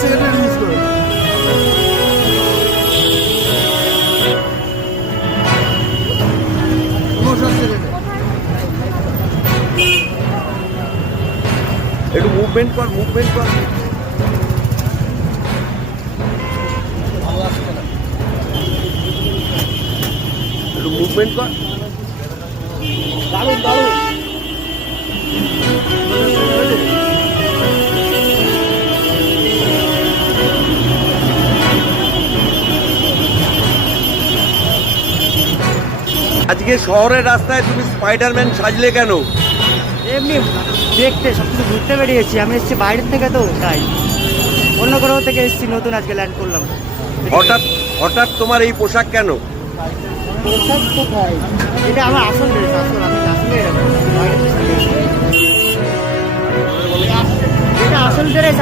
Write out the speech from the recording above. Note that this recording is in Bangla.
সেকেন্ডের মিস করে একটু মুভমেন্ট কর একটু মুভমেন্ট কর। দারুণ দারুণ আজকে শহরের রাস্তায় তুমি স্পাইডারম্যান সাজলে কেন? এমনি দেখতে সব কিছু ঘুরতে বেরিয়েছি, আমি এসেছি বাইরের থেকে, তো তাই অন্য গ্রহ থেকে এসেছি, নতুন আজকে ল্যান্ড করলাম। হঠাৎ হঠাৎ তোমার এই পোশাক কেন? পোশাক কোথায়? এটা আমার আসল ড্রেস, আসল আমি আসলে বাইরে থেকে এসেছি। এটা আসল ড্রেস।